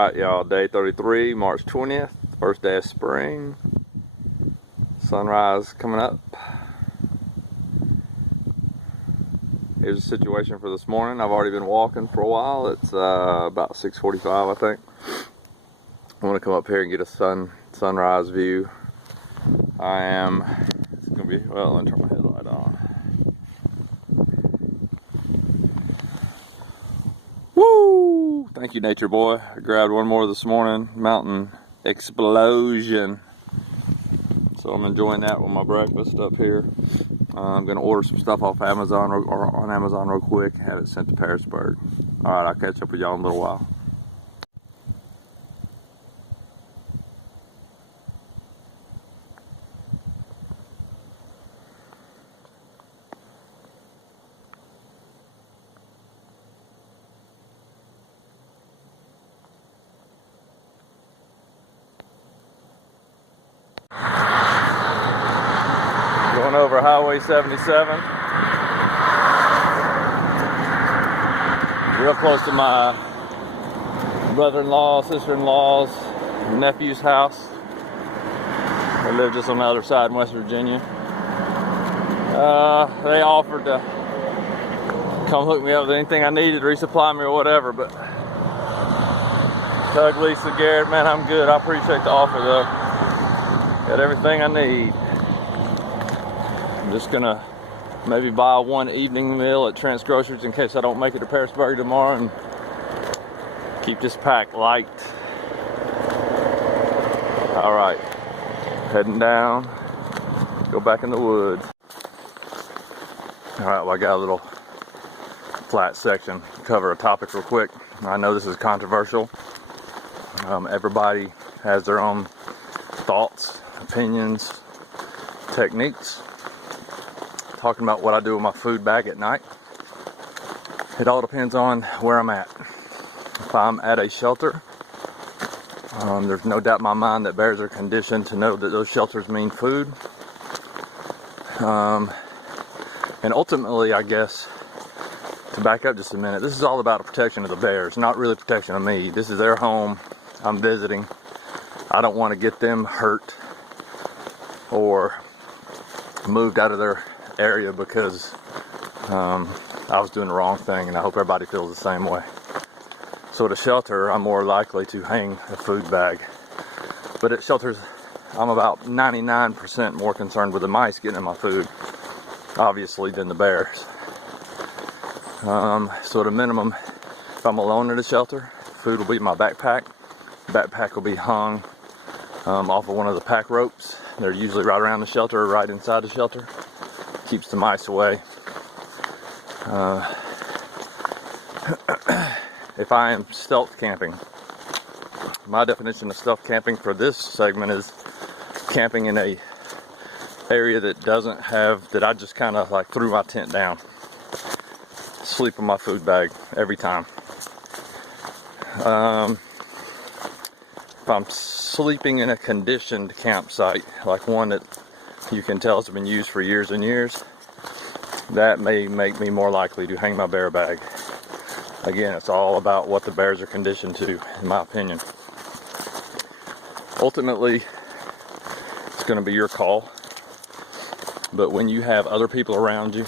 Alright y'all, day 33, March 20th, first day of spring. Sunrise coming up. Here's the situation for this morning. I've already been walking for a while. It's about 6:45 I think. I want to come up here and get a sunrise view. It's going to be, well, let me turn my headlight on. Woo! Thank you, nature boy. I grabbed one more this morning. Mountain explosion. So I'm enjoying that with my breakfast up here. I'm gonna order some stuff off Amazon or on Amazon real quick. Have it sent to Harrisburg. All right, I'll catch up with y'all in a little while. Going over Highway 77. Real close to my brother-in-law, sister-in-law's, nephew's house. They live just on the other side in West Virginia. They offered to come hook me up with anything I needed, resupply me or whatever, but Doug, Lisa, Garrett, man, I'm good. I appreciate the offer though. Got everything I need. I'm just gonna maybe buy one evening meal at Trent's Groceries in case I don't make it to Harrisburg tomorrow, and keep this pack light. All right, heading down, go back in the woods. All right, well, I got a little flat section to cover a topic real quick. I know this is controversial. Everybody has their own thoughts, opinions, techniques. Talking about what I do with my food bag at night. It all depends on where I'm at. If I'm at a shelter, there's no doubt in my mind that bears are conditioned to know that those shelters mean food. And ultimately, I guess, to back up just a minute, this is all about the protection of the bears, not really protection of me. This is their home. I'm visiting. I don't want to get them hurt or moved out of their area because I was doing the wrong thing, and I hope everybody feels the same way. So at a shelter, I'm more likely to hang a food bag. But at shelters, I'm about 99% more concerned with the mice getting in my food, obviously, than the bears. So at a minimum, if I'm alone at a shelter, food will be in my backpack. Backpack will be hung off of one of the pack ropes. They're usually right around the shelter or right inside the shelter. Keeps the mice away. If I am stealth camping, my definition of stealth camping for this segment is camping in a area that doesn't have, that I just kind of like threw my tent down. Sleep in my food bag every time. If I'm sleeping in a conditioned campsite, like one that you can tell has been used for years and years, that may make me more likely to hang my bear bag. Again, it's all about what the bears are conditioned to, in my opinion. Ultimately, it's going to be your call. But when you have other people around you,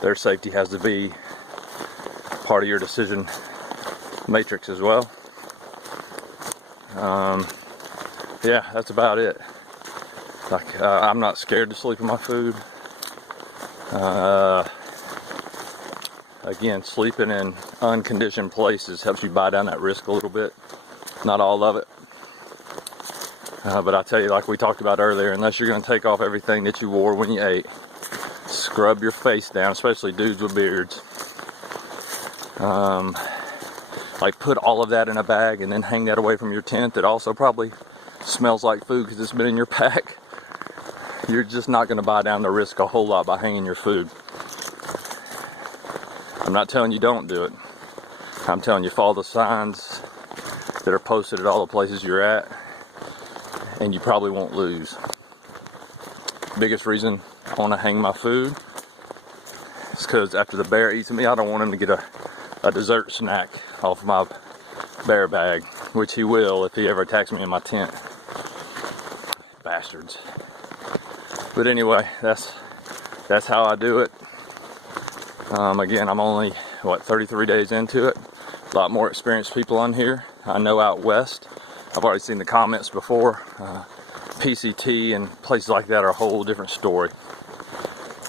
their safety has to be part of your decision matrix as well. Yeah, that's about it. Like, I'm not scared to sleep in my food. Again, sleeping in unconditioned places helps you buy down that risk a little bit. Not all of it. But I tell you, like we talked about earlier, unless you're going to take off everything that you wore when you ate, scrub your face down, especially dudes with beards. Like, put all of that in a bag and then hang that away from your tent that also probably smells like food because it's been in your pack. You're just not going to buy down the risk a whole lot by hanging your food. I'm not telling you don't do it. I'm telling you, follow the signs that are posted at all the places you're at, and you probably won't lose. Biggest reason I want to hang my food is because after the bear eats me, I don't want him to get a dessert snack off my bear bag, which he will if he ever attacks me in my tent. Bastards. But anyway, that's how I do it. Again, I'm only, 33 days into it. A lot more experienced people on here. I know out west, I've already seen the comments before. PCT and places like that are a whole different story.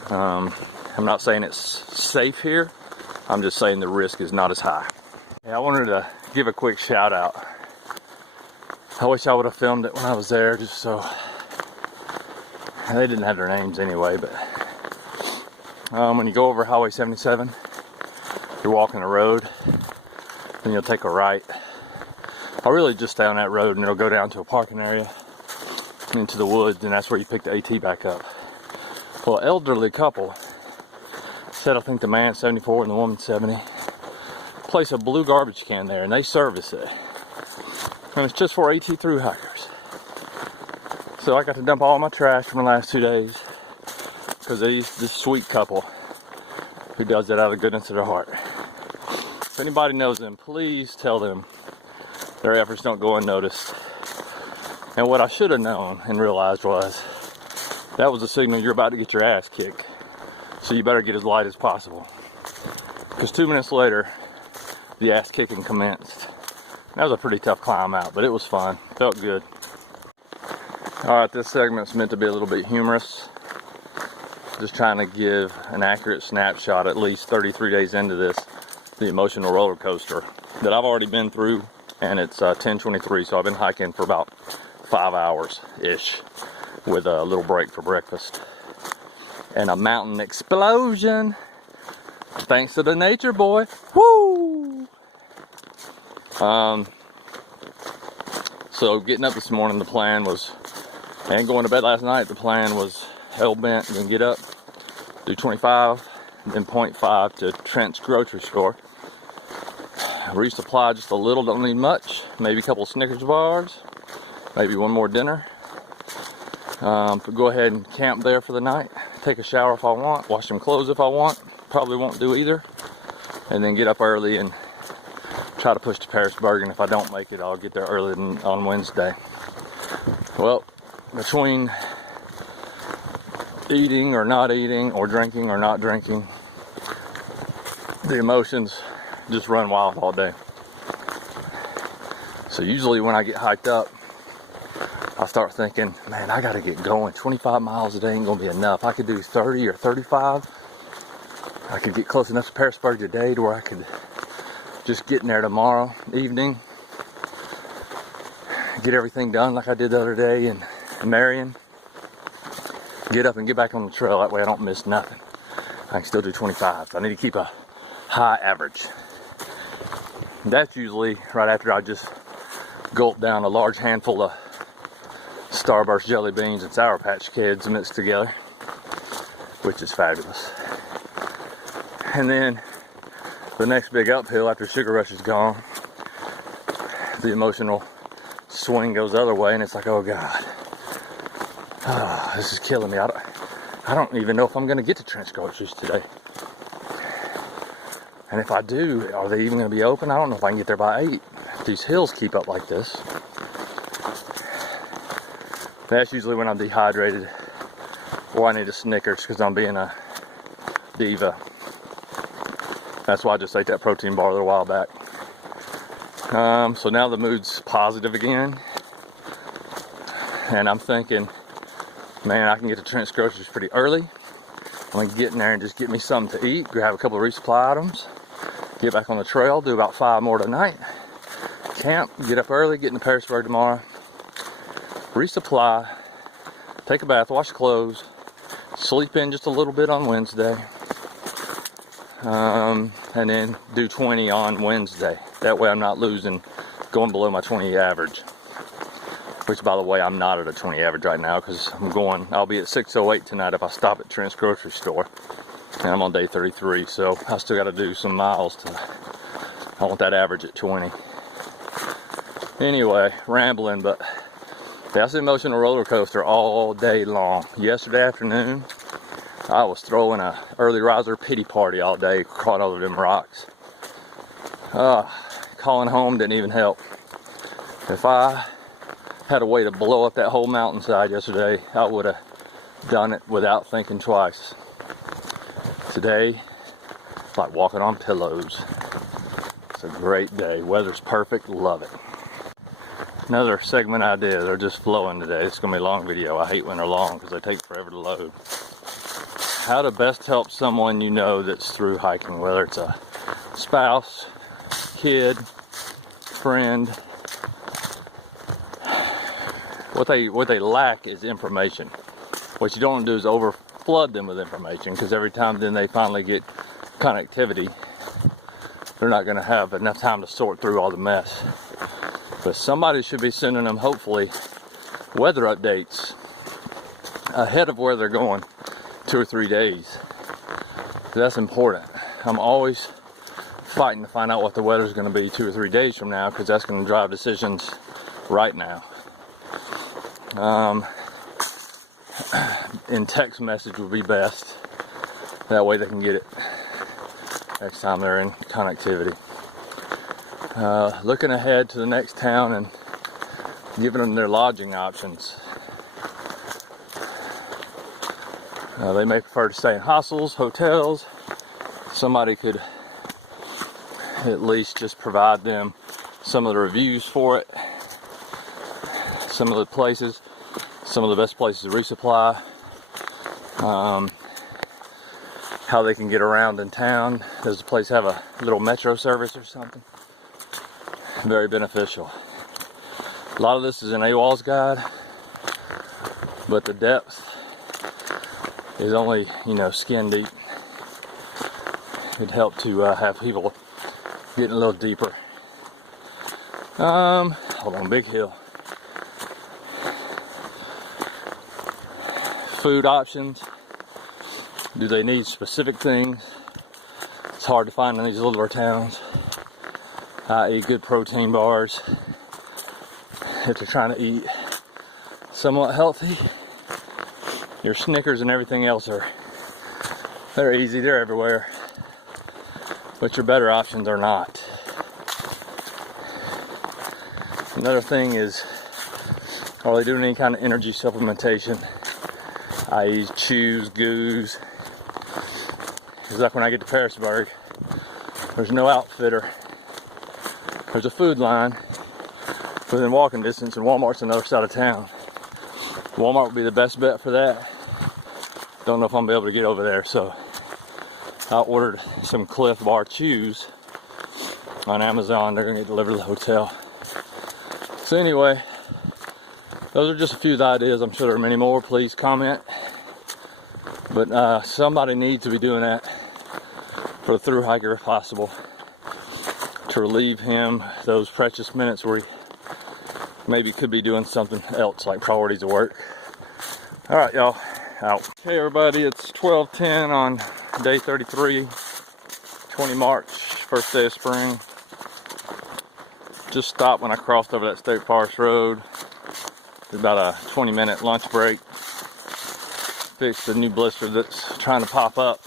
I'm not saying it's safe here. I'm just saying the risk is not as high. Yeah, I wanted to give a quick shout out. I wish I would have filmed it when I was there, just so they didn't have their names anyway. But when you go over Highway 77, you're walking the road, then you'll take a right. I'll really just stay on that road, and it'll go down to a parking area into the woods, and that's where you pick the AT back up. Well, elderly couple said, I think the man 74 and the woman 70, place a blue garbage can there, and they service it. And it's just for AT through hikers. So I got to dump all my trash from the last 2 days because of this sweet couple who does that out of the goodness of their heart. If anybody knows them, please tell them their efforts don't go unnoticed. And what I should have known and realized was that was a signal you're about to get your ass kicked. So you better get as light as possible. Because 2 minutes later, the ass kicking commenced. That was a pretty tough climb out, but it was fun. Felt good. Alright, this segment's meant to be a little bit humorous. Just trying to give an accurate snapshot, at least 33 days into this, the emotional roller coaster that I've already been through, and it's 10:23, so I've been hiking for about 5 hours-ish with a little break for breakfast. And a mountain explosion, thanks to the nature boy. Woo! So getting up this morning, the plan was, and going to bed last night, the plan was hell-bent and get up, do 25, then 0.5 to Trent's grocery store. Resupply just a little, don't need much, maybe a couple Snickers bars, maybe one more dinner. But go ahead and camp there for the night, take a shower if I want, wash some clothes if I want, probably won't do either, and then get up early and try to push to Parisburg, and if I don't make it, I'll get there early on Wednesday. Well, between eating or not eating, or drinking or not drinking, the emotions just run wild all day. So usually when I get hyped up, I start thinking, man, I gotta get going. 25 miles a day ain't gonna be enough. I could do 30 or 35. I could get close enough to Parisburg today to where I could just get in there tomorrow evening, get everything done like I did the other day in Marion, get up and get back on the trail. That way I don't miss nothing. I can still do 25. So I need to keep a high average. That's usually right after I just gulp down a large handful of Starburst jelly beans and Sour Patch Kids mixed together, which is fabulous. And then the next big uphill after Sugar Rush is gone, the emotional swing goes the other way, and it's like, oh God, oh, this is killing me. I don't even know if I'm going to get to Trent's groceries today. And if I do, are they even going to be open? I don't know if I can get there by 8. If these hills keep up like this. That's usually when I'm dehydrated, or I need a Snickers because I'm being a diva. That's why I just ate that protein bar a little while back. So now the mood's positive again. And I'm thinking, man, I can get to Trent's groceries pretty early. I'm going to get in there and just get me something to eat, grab a couple of resupply items, get back on the trail, do about 5 more tonight, camp, get up early, get into Parisburg tomorrow, resupply, take a bath, wash clothes, sleep in just a little bit on Wednesday, and then do 20 on Wednesday. That way I'm not going below my 20 average. Which, by the way, I'm not at a 20 average right now because I'll be at 6:08 tonight if I stop at Trent's grocery store. And I'm on day 33, so I still got to do some miles I want that average at 20. Anyway, rambling, but that's the emotional roller coaster all day long. Yesterday afternoon, I was throwing a early riser pity party all day, caught all of them rocks. calling home didn't even help. If I had a way to blow up that whole mountainside yesterday, I would have done it without thinking twice. Today, it's like walking on pillows. It's a great day. Weather's perfect. Love it. Another segment idea. They're just flowing today. It's going to be a long video. I hate when they're long because they take forever to load. How to best help someone you know that's through hiking, whether it's a spouse, kid, friend. What they lack is information. What you don't want to do is over flood them with information, because every time then they finally get connectivity, they're not going to have enough time to sort through all the mess. But somebody should be sending them, hopefully, weather updates ahead of where they're going 2 or 3 days. That's important. I'm always fighting to find out what the weather's going to be 2 or 3 days from now, because that's going to drive decisions right now. In text message would be best. That way they can get it next time they're in connectivity. Looking ahead to the next town and giving them their lodging options. They may prefer to stay in hostels, hotels. Somebody could at least just provide them some of the reviews for it, some of the places, some of the best places to resupply, how they can get around in town. Does the place have a little metro service or something? Very beneficial. A lot of this is in AWOL's guide, but the depth is only, skin deep. It'd help to have people getting a little deeper. Hold on, big hill. Food options. Do they need specific things? It's hard to find in these littler towns, i.e. good protein bars. If they're trying to eat somewhat healthy, your Snickers and everything else they're easy, they're everywhere. But your better options are not. Another thing is, are they doing any kind of energy supplementation? I.e. chews, goos. Because like when I get to Harrisburg, there's no outfitter. There's a food line within walking distance, and Walmart's on the other side of town. Walmart would be the best bet for that. Don't know if I'm gonna be able to get over there, so I ordered some Cliff Bar chews on Amazon. They're gonna get delivered to the hotel. So anyway, those are just a few of the ideas. I'm sure there are many more. Please comment. But somebody needs to be doing that for the through hiker if possible, to relieve him those precious minutes where he maybe could be doing something else, like priorities of work. All right, y'all, out. Hey everybody, it's 12:10 on day 33, 20 March, first day of spring. Just stopped when I crossed over that State Forest Road. It's about a 20-minute lunch break. Fixed the new blister that's trying to pop up.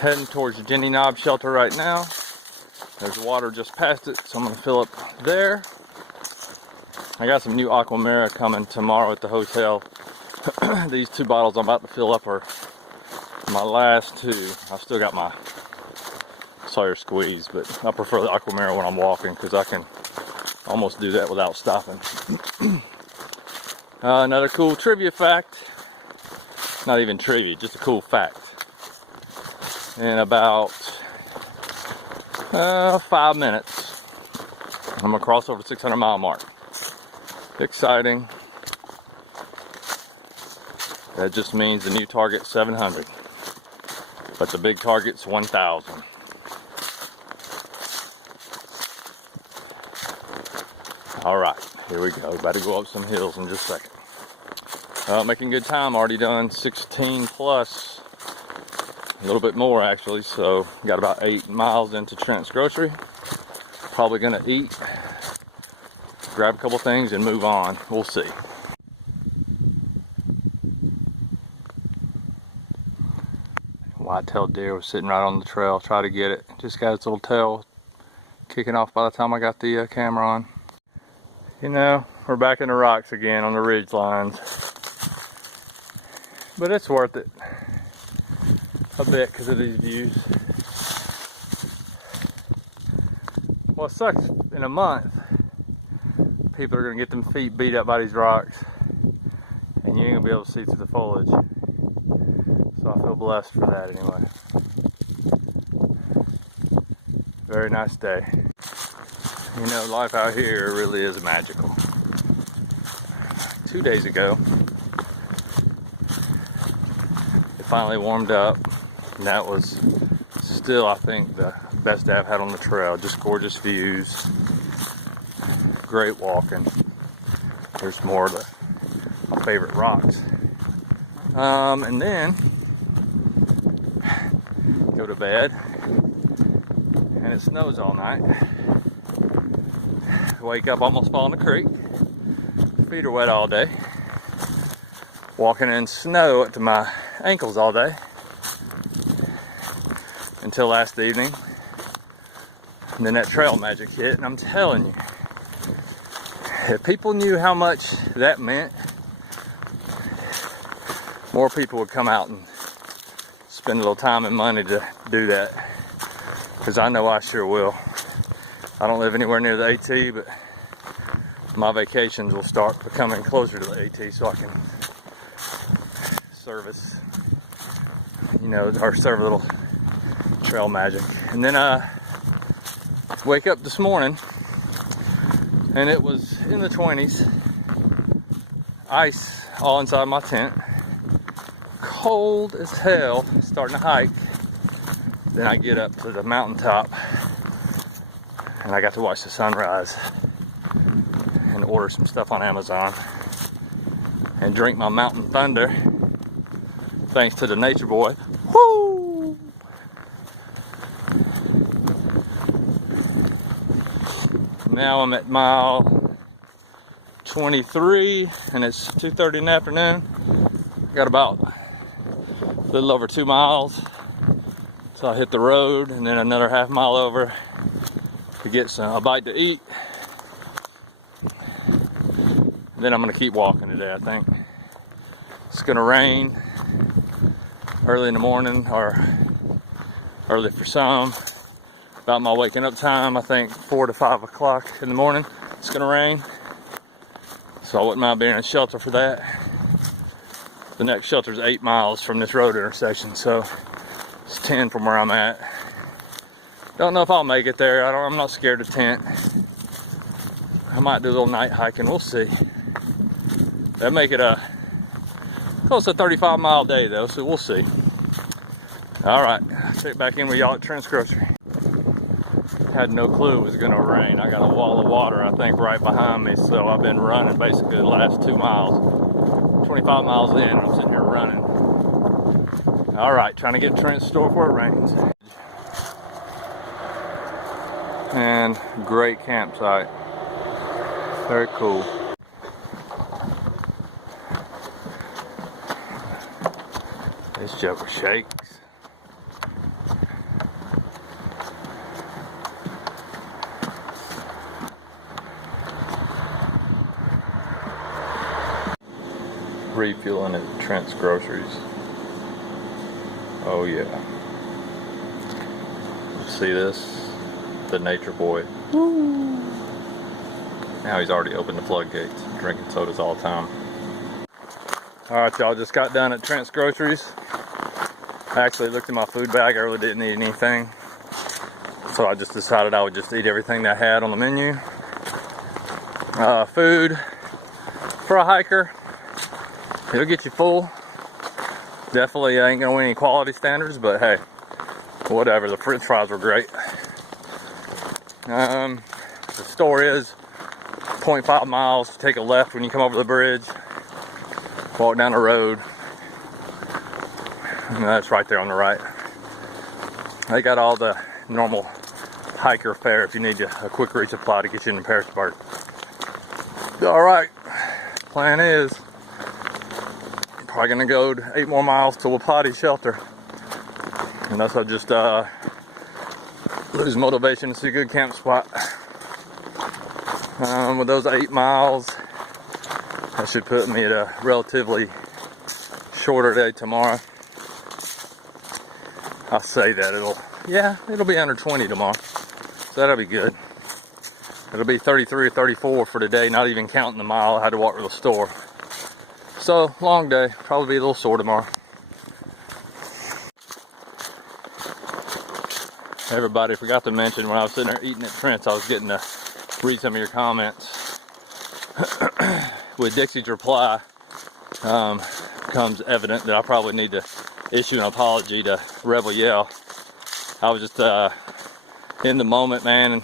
Heading towards Jenny Knob Shelter right now. There's water just past it, so I'm going to fill up there. I got some new Aquamera coming tomorrow at the hotel. These 2 bottles I'm about to fill up are my last 2. I've still got my Sawyer Squeeze, but I prefer the Aquamera when I'm walking because I can almost do that without stopping. Another cool trivia fact. Not even trivia, just a cool fact. In about 5 minutes, I'm gonna cross over the 600-mile mark. Exciting. That just means the new target's 700, but the big target's 1,000. All right, here we go. About to go up some hills in just a second. Making good time. Already done 16 plus. A little bit more actually. So got about 8 miles into Trent's grocery. Probably gonna eat, grab a couple things, and move on. We'll see. white-tailed deer was sitting right on the trail. Try to get it. Just got its little tail kicking off by the time I got the camera on. You know, we're back in the rocks again on the ridge lines. But it's worth it a bit because of these views. Well, it sucks in a month. People are going to get them feet beat up by these rocks. And you ain't going to be able to see through the foliage. So I feel blessed for that anyway. Very nice day. You know, life out here really is magical. 2 days ago, it finally warmed up. And that was still, I think, the best day I've had on the trail. Just gorgeous views. Great walking. There's more of my favorite rocks. And then go to bed, and it snows all night. Wake up, almost fall in the creek. Feet are wet all day. Walking in snow up to my ankles all day until last evening. And then that trail magic hit, and I'm telling you, if people knew how much that meant, more people would come out and spend a little time and money to do that. Because I know I sure will. I don't live anywhere near the AT, but my vacations will start becoming closer to the AT so I can service, you know, or serve a little trail magic. And then I wake up this morning and it was in the 20s, ice all inside my tent, cold as hell, starting to hike. Then I get up to the mountaintop and I got to watch the sunrise and order some stuff on Amazon and drink my Mountain Thunder thanks to the Nature Boy. Woo! Now I'm at mile 23 and it's 2:30 in the afternoon. Got about a little over 2 miles. So I hit the road and then another half mile over to get a bite to eat. And then I'm gonna keep walking today, I think. It's gonna rain early in the morning, or early for some. About my waking up time, I think 4 to 5 o'clock in the morning, it's gonna rain. So I wouldn't mind being in a shelter for that. The next shelter is 8 miles from this road intersection, so it's 10 from where I'm at. Don't know if I'll make it there. I'm not scared of tent. I might do a little night hiking. We'll see. That'll make it a close to 35-mile day though, so we'll see. All right, check back in with y'all at Trent's Grocery. Had no clue it was gonna rain. I got a wall of water, I think, right behind me, so I've been running basically the last 2 miles. 25 miles in, and I'm sitting here running. All right, trying to get Trent's store before it rains. And great campsite. Very cool. This joker shakes. Refueling at Trent's Groceries. Oh yeah. See this? The Nature Boy. Woo. Now he's already opened the floodgates, drinking sodas all the time. Alright y'all, just got done at Trent's Groceries. I actually looked in my food bag, I really didn't need anything. So I just decided I would just eat everything that I had on the menu. Food for a hiker. It'll get you full. Definitely ain't gonna win any quality standards, but hey, whatever. The French fries were great. The store is 0.5 miles. Take a left when you come over the bridge. Walk down the road. And that's right there on the right. They got all the normal hiker fare if you need a quick resupply to get you in Harrisburg. All right. Plan is probably gonna go 8 more miles to Wapati shelter. unless I just lose motivation to see a good camp spot. With those 8 miles, that should put me at a relatively shorter day tomorrow. I'll say that it'll be under 20 tomorrow, so that'll be good. It'll be 33 or 34 for today, not even counting the mile I had to walk to the store. So, long day, probably be a little sore tomorrow. Everybody, forgot to mention when I was sitting there eating at Trent's, I was getting to read some of your comments. With Dixie's reply, becomes evident that I probably need to issue an apology to Rebel Yell. I was just in the moment, man, and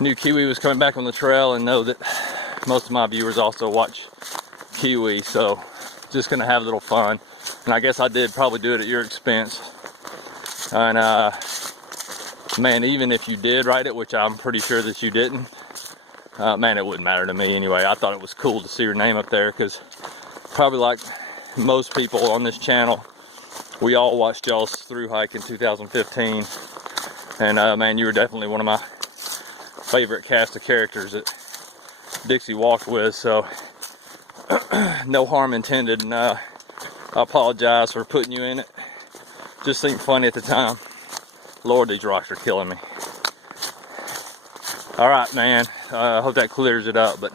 knew Kiwi was coming back on the trail, and know that most of my viewers also watch Kiwi, so just gonna have a little fun. And I guess I did probably do it at your expense. And man, even if you did write it, which I'm pretty sure that you didn't, man, it wouldn't matter to me anyway. I thought it was cool to see your name up there, because probably like most people on this channel, we all watched y'all's through hike in 2015, and man, you were definitely one of my favorite cast of characters that Dixie walked with, so no harm intended, and I apologize for putting you in it. Just seemed funny at the time. Lord, these rocks are killing me. Alright, man, I hope that clears it up, but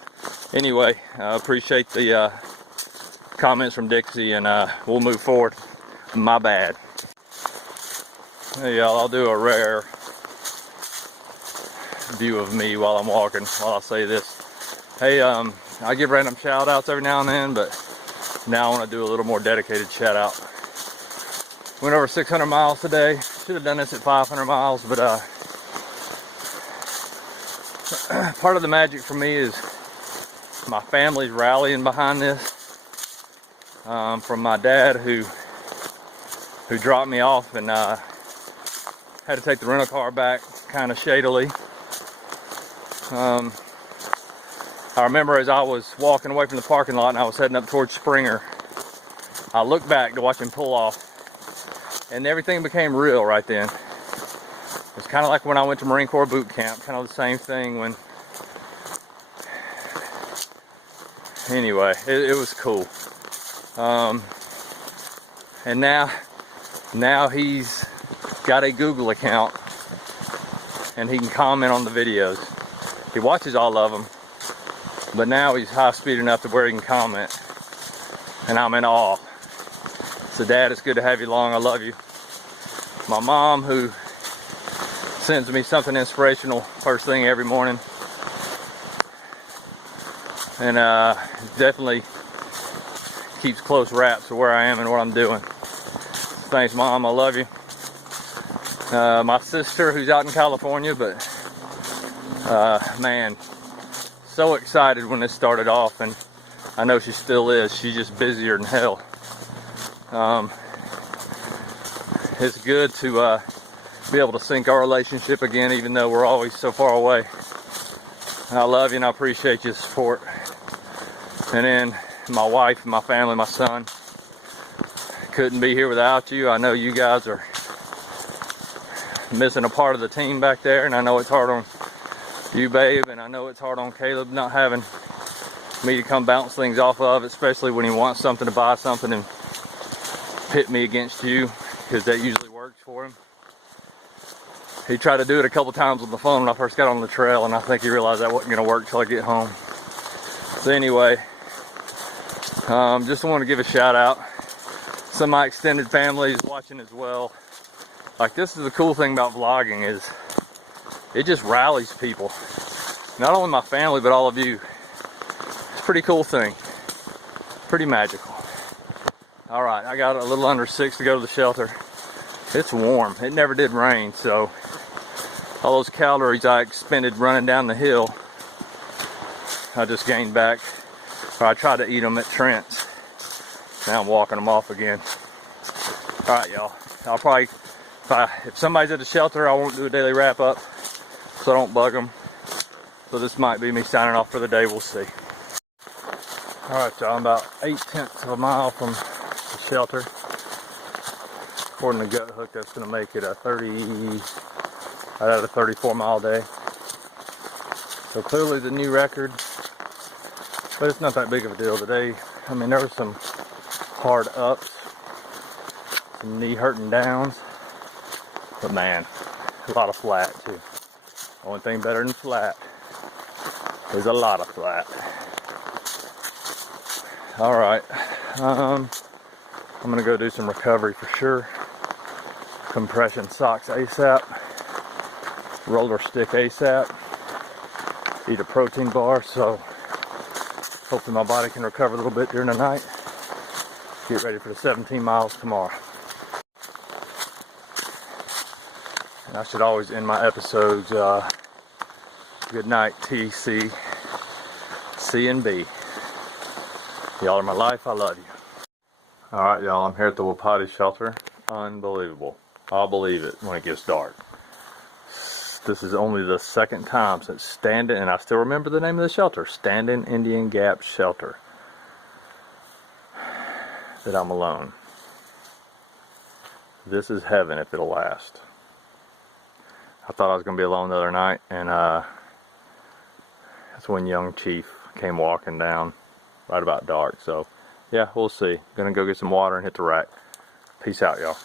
anyway, I appreciate the comments from Dixie, and we'll move forward. My bad. Hey y'all, I'll do a rare view of me while I'm walking, while I say this. Hey, I give random shout outs every now and then, but now I want to do a little more dedicated shout out. Went over 600 miles today. Should have done this at 500 miles, but part of the magic for me is my family's rallying behind this. From my dad who dropped me off and had to take the rental car back kind of shadily. I remember as I was walking away from the parking lot and I was heading up towards Springer, I looked back to watch him pull off, and everything became real right then. It's kind of like when I went to Marine Corps boot camp, kind of the same thing when, anyway, it was cool. And now he's got a Google account and he can comment on the videos. He watches all of them, but now he's high speed enough to where he can comment, and I'm in awe. So Dad, it's good to have you along. I love you. My mom, who sends me something inspirational first thing every morning, and definitely keeps close wraps of where I am and what I'm doing. Thanks, Mom. I love you. My sister, who's out in California, but man, so excited when this started off, and I know she still is. She's just busier than hell. It's good to be able to sync our relationship again, even though we're always so far away. I love you and I appreciate your support. And then my wife, my family, my son, couldn't be here without you. I know you guys are missing a part of the team back there, and I know it's hard on you, babe, and I know it's hard on Caleb not having me to come bounce things off of, especially when he wants something to buy something and pit me against you, because that usually works for him. He tried to do it a couple times on the phone when I first got on the trail, and I think he realized that wasn't going to work till I get home. So anyway, just want to give a shout out. Some of my extended family is watching as well. Like, this is the cool thing about vlogging, is it just rallies people. Not only my family, but all of you. It's a pretty cool thing. Pretty magical. Alright, I got a little under 6 to go to the shelter. It's warm. It never did rain, so all those calories I expended running down the hill, I just gained back. Or I tried to eat them at Trent's. Now I'm walking them off again. Alright, y'all. I'll probably, if somebody's at the shelter, I won't do a daily wrap up, so I don't bug them. So this might be me signing off for the day. We'll see. Alright, y'all. I'm about 0.8 of a mile from the shelter. According to Gut Hook, that's going to make it a 30, right at a 34-mile day. So clearly the new record, but it's not that big of a deal today. I mean, there were some hard ups, some knee hurting downs, but man, a lot of flat too. Only thing better than flat is a lot of flat. All right, I'm gonna go do some recovery for sure. Compression socks ASAP, roller stick ASAP, eat a protein bar, so hopefully my body can recover a little bit during the night. Get ready for the 17 miles tomorrow. And I should always end my episodes, good night T, C, C and B. Y'all are my life, I love you. Alright y'all, I'm here at the Wapati shelter. Unbelievable. I'll believe it when it gets dark. This is only the second time since Standing, and I still remember the name of the shelter, Standing Indian Gap Shelter, that I'm alone. This is heaven if it'll last. I thought I was going to be alone the other night, and that's when young Chief came walking down right about dark. So yeah, we'll see. Gonna go get some water and hit the rack. Peace out, y'all.